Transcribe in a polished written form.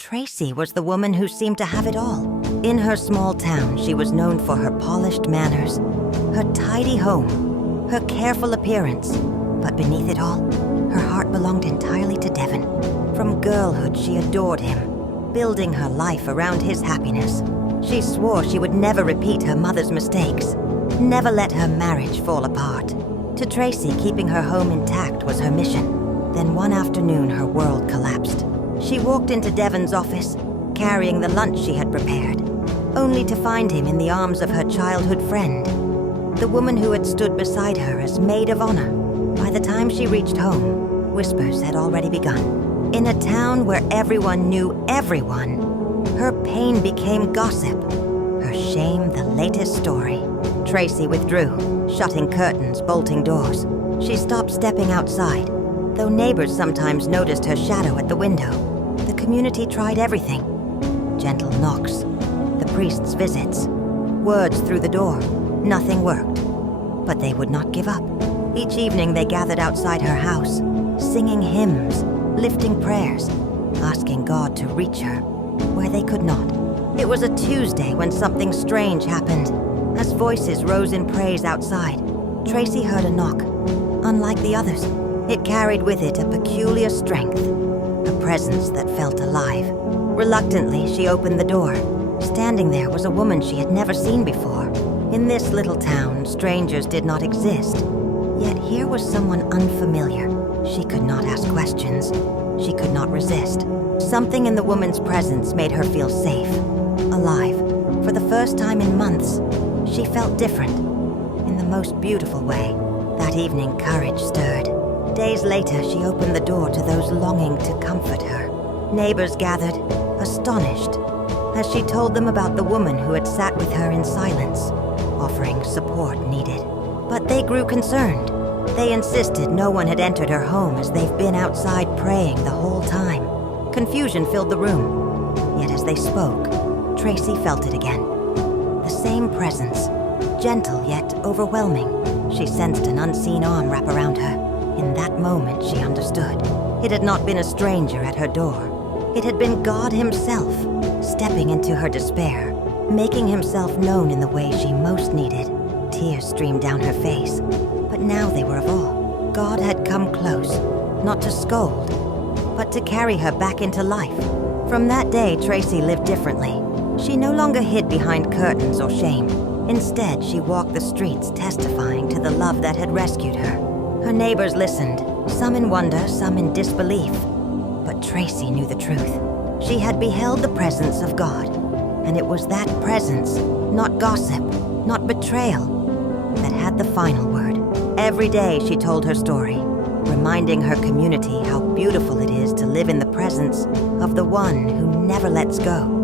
Tracy was the woman who seemed to have it all. In her small town, she was known for her polished manners, her tidy home, her careful appearance. But beneath it all, her heart belonged entirely to Devon. From girlhood, she adored him, building her life around his happiness. She swore she would never repeat her mother's mistakes, never let her marriage fall apart. To Tracy, keeping her home intact was her mission. Then one afternoon, her world collapsed. She walked into Devon's office, carrying the lunch she had prepared, only to find him in the arms of her childhood friend, the woman who had stood beside her as maid of honor. By the time she reached home, whispers had already begun. In a town where everyone knew everyone, her pain became gossip, her shame the latest story. Tracy withdrew, shutting curtains, bolting doors. She stopped stepping outside, though neighbors sometimes noticed her shadow at the window. The community tried everything. Gentle knocks, the priest's visits, words through the door. Nothing worked. But they would not give up. Each evening they gathered outside her house, singing hymns, lifting prayers, asking God to reach her where they could not. It was a Tuesday when something strange happened. As voices rose in praise outside, Tracy heard a knock. Unlike the others, it carried with it a peculiar strength, a presence that felt alive. Reluctantly, she opened the door. Standing there was a woman she had never seen before. In this little town, strangers did not exist. Yet here was someone unfamiliar. She could not ask questions. She could not resist. Something in the woman's presence made her feel safe, alive. For the first time in months, she felt different, in the most beautiful way. That evening, courage stirred. Days later, she opened the door to those longing to comfort her. Neighbors gathered, astonished, as she told them about the woman who had sat with her in silence, offering support needed. But they grew concerned. They insisted no one had entered her home as they've been outside praying the whole time. Confusion filled the room. Yet as they spoke, Tracy felt it again. The same presence, gentle yet overwhelming. She sensed an unseen arm wrap around her. In that moment, she understood. It had not been a stranger at her door. It had been God himself, stepping into her despair, making himself known in the way she most needed. Tears streamed down her face, but now they were of awe. God had come close, not to scold, but to carry her back into life. From that day, Tracy lived differently. She no longer hid behind curtains or shame. Instead, she walked the streets testifying to the love that had rescued her. Her neighbors listened, some in wonder, some in disbelief. But Tracy knew the truth. She had beheld the presence of God, and it was that presence, not gossip, not betrayal, that had the final word. Every day she told her story, reminding her community how beautiful it is to live in the presence of the one who never lets go.